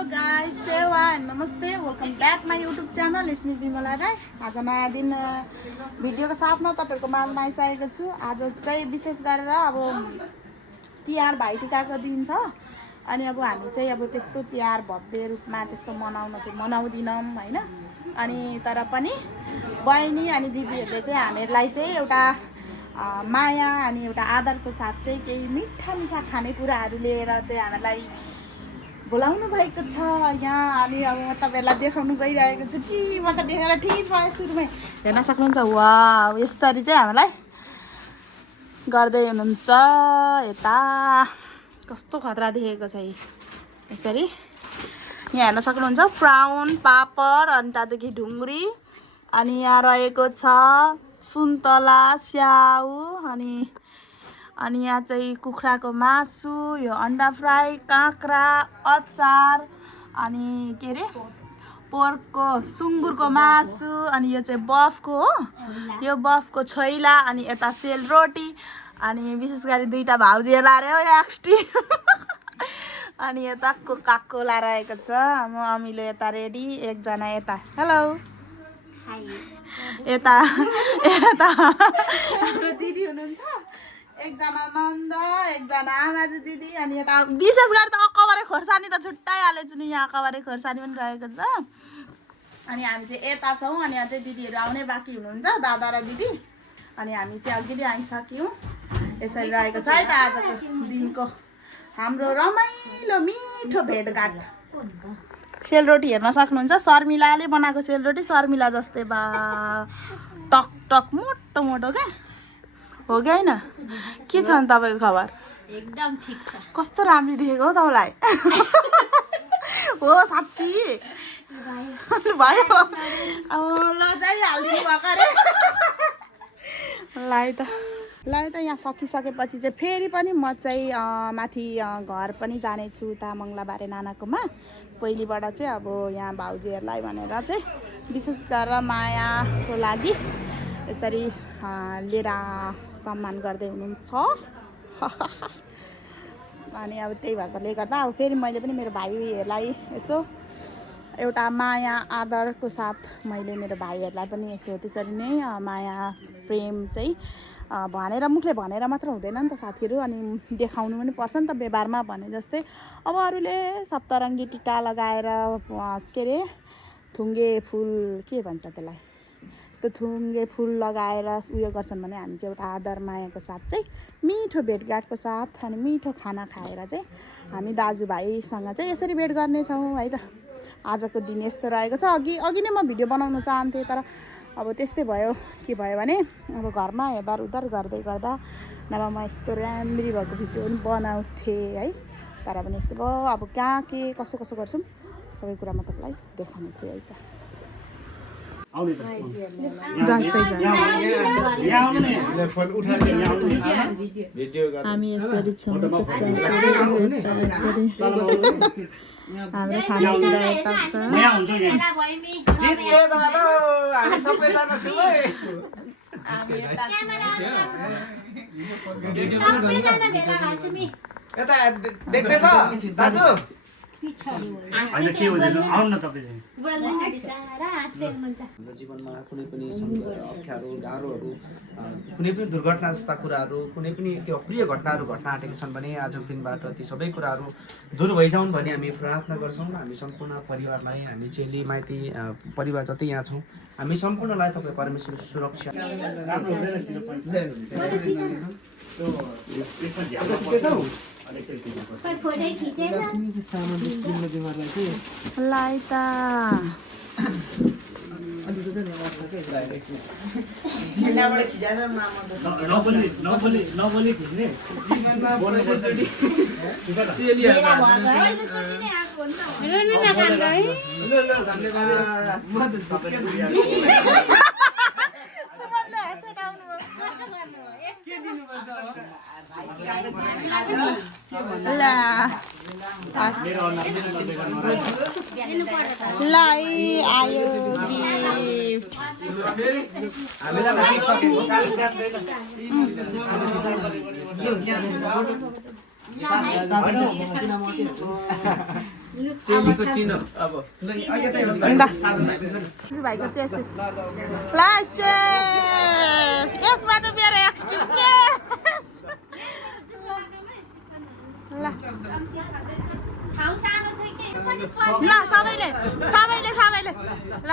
Hello guys, Sewa and Namaste. Welcome back my YouTube channel. It's me Bimala Rai. आज नयाँ दिन भिडियोको साथमा तपाईहरुको माझमा आइसकेको छु। आज चाहिँ विशेष गरेर अब तिहार भाइटिकाको दिन छ। अनि अब हामी चाहिँ अब त्यस्तो तिहार भव्य रूपमा त्यस्तो मनाउँदिनौं हैन। अनि तर पनि बहिनी अनि दिदीहरुले चाहिँ हामीहरुलाई चाहिँ एउटा माया अनि एउटा आदरको साथ चाहिँ केही मिठा मिठा खानेकुराहरु लिएर चाहिँ हामीलाई बोलाउनु भएको छ यहाँ। अनि अब म तपाईहरुलाई देखाउन गइरहेको छु कि म त देखेर ठिक भयो सुरुमै हेर्न सक्नुहुन्छ। वाउ यसरी चाहिँ हामीलाई गर्दै हुनुहुन्छ। यता कस्तो खतरा देखेको छ यसरी यहाँ हेर्न सक्नुहुन्छ। फ्राउन पापड अनि त्यहाँदेखि ढुङ्ग्री अनि यहाँ रहेको छ सुन्तला स्याउ अनि यहाँ चाहिँ कुखुराको मासु, यो अन्डा फ्राई, काँक्रा, अचार अनि के रे पोर्कको सुँगुरको मासु अनि यो चाहिँ बफको हो, यो बफको छोइला अनि यता सेलरोटी अनि विशेष गरी दुईटा भाउजूहरु आरे हो एक्सटी अनि यता कोकाकोला रहेको छ। म अमिलो यता रेडी, एकजना यता हेलो हाई यता हाम्रो दिदी हुनुहुन्छ, एकजना नन्द, एकजना आमाजी दिदी अनि यता विशेष गरी त अकबारे खोर्सानी त छुट्टाइ हालेछु नि, यहाँ अकबारे खोर्सानी पनि रहेको छ। अनि हामी चाहिँ यता छौं अनि यहाँ चाहिँ दिदीहरु आउने बाँकी हुनुहुन्छ, दादा र दिदी। अनि हामी चाहिँ अघि नै आइसक्यौं। यसरी रहेको छ है त आजको दिनको हाम्रो रमाइलो मिठो भेटघाट। सेलरोटी हेर्न सक्नुहुन्छ, शर्मिलाले बनाएको सेलरोटी शर्मिला जस्तै बा टक टक मोटो मोटो के हो कि हैन? के छ नि तपाईको खबर? एकदम ठीक छ। कस्तो राम्रो देखेको हो तपाईलाई हो साच्ची भयो अब लजाइ हाल्दिनु भएको रे ल त यहाँ सकिसकेपछि चाहिँ फेरि पनि म चाहिँ माथि घर पनि जानेछु उता मङ्गलाबारे नानाकोमा। पहिलेबाट चाहिँ अब यहाँ भाउजूहरुलाई भनेर चाहिँ विशेष गरेर मायाको लागि यसरी लिएर सम्मान गर्दै हुनुहुन्छ अनि अब त्यही भएकोले गर्दा अब फेरि मैले पनि मेरो भाइहरूलाई यसो एउटा माया आदरको साथ मैले मेरो भाइहरूलाई पनि यसो त्यसरी नै माया प्रेम चाहिँ भनेर मुखले भनेर मात्र हुँदैन नि त साथीहरु, अनि देखाउनु पनि पर्छ नि त व्यवहारमा भने जस्तै। अब अरूले सप्तरङ्गी टिका लगाएर के रे थुङ्गे फुल के भन्छ त्यसलाई, त्यो थुङ्गे फुल लगाएर उयो गर्छन् भने हामी चाहिँ एउटा आदर मायाको साथ चाहिँ मिठो भेटघाटको साथ अनि मिठो खाना खाएर चाहिँ हामी दाजुभाइसँग चाहिँ यसरी भेट गर्नेछौँ है त। आजको दिन यस्तो रहेको छ। अघि नै म भिडियो बनाउन चाहन्थेँ तर अब त्यस्तै भयो। के भयो भने अब घरमा हेदर उधर गर्दै गर्दा नभए म यस्तो राम्री भएको भिडियो पनि बनाउँथेँ है। तर पनि यस्तो भयो। अब कहाँ के कसो कसो गर्छौँ सबै कुरा म तपाईँलाई देखाउने थिएँ है त। हामी यसरी छौँ हाम्रो खाना रहेको छ। जीवनमा कुनै पनि अप्ठ्यारो गाह्रोहरू कुनै पनि दुर्घटना जस्ता कुराहरू कुनै पनि त्यो अप्रिय घटनाहरू घट्न आँटेका छन् भने आजको दिनबाट ती सबै कुराहरू दूर भइजाउन् भन्ने हामी प्रार्थना गर्छौँ। हामी सम्पूर्ण परिवारलाई, हामी चेली माइती परिवार जति यहाँ छौँ हामी सम्पूर्णलाई तपाईँ परमेश्वर सुरक्षा लाई आयो गिफ्ट चेलीको चिनो अब यता साधन भइदिन्छ नि भाइको चेस ल चेस यसमा चाहिँ मेरो एक्सट्रिम चेस ल ल सबैले सबैले सबैले ल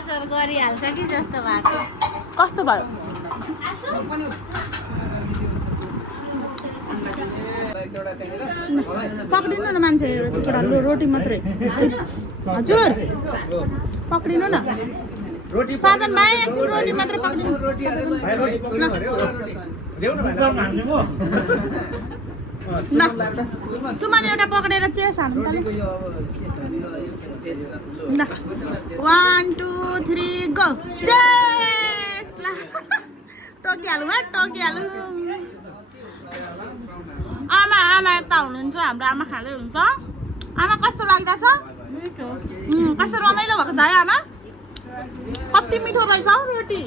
असर गरिहाल्छ कि जस्तो भएको कस्तो भयो पक्रिनु न मान्छेहरू त्यतिबाट रोटी मात्रै हजुर पक्रिनु न रोटी साजन भाइ एकछिन रोटी मात्रै पक्रिनु ल सुमन एउटा पक्रेर चेस हान्नु त ल 1 2 3 गो चेस ल टोकिहालौँ है टोकिहालौँ आमा आमा यता हुनुहुन्छ हाम्रो आमा खाँदै हुनुहुन्छ आमा कस्तो लाग्दैछ कस्तो रमाइलो भएको छ है आमा कति मिठो रहेछ हौ रोटी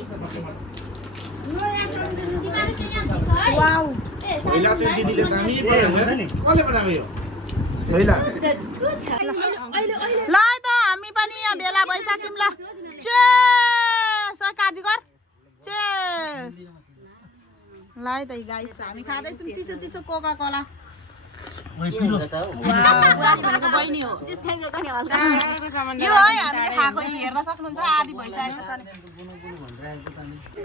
वाउ पहिला चाहिँ दिदीले दामी बनायो नि कसले बनायो पहिला ल त हामी पनि यहाँ भेला भइसक्यौँ ल चेस काजी गर चेस ल है त गाइस हामी खाँदैछौँ चिसो चिसो कोका कोला यो है हामीले खाएको हेर्न सक्नुहुन्छ आधी भइसकेको छ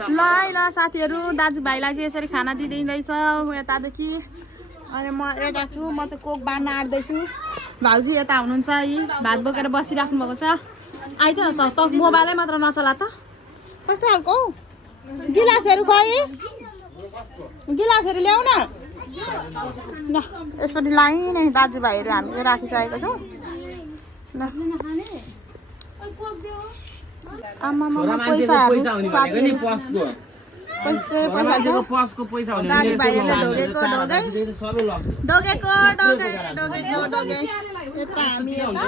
ल है ल साथीहरू दाजुभाइलाई चाहिँ यसरी खाना दिँदैछ यतादेखि अनि म यता छु म चाहिँ कोक बाँड्न आँट्दैछु भाउजू यता हुनुहुन्छ यी भात बोकेर बसिराख्नु भएको छ आइज न त मोबाइलै मात्र नचला त कस्तो खालको हौ गिलासहरू खै गिलासहरू ल्याउ न ल यसरी लाइन दाजुभाइहरू हामीले राखिसकेको छौँ ल आमामा पैसाहरू दाजुभाइहरूले ढोगेको ढोगै ढोगेको ढोगै ढोगेको ढोगै यता हामी यता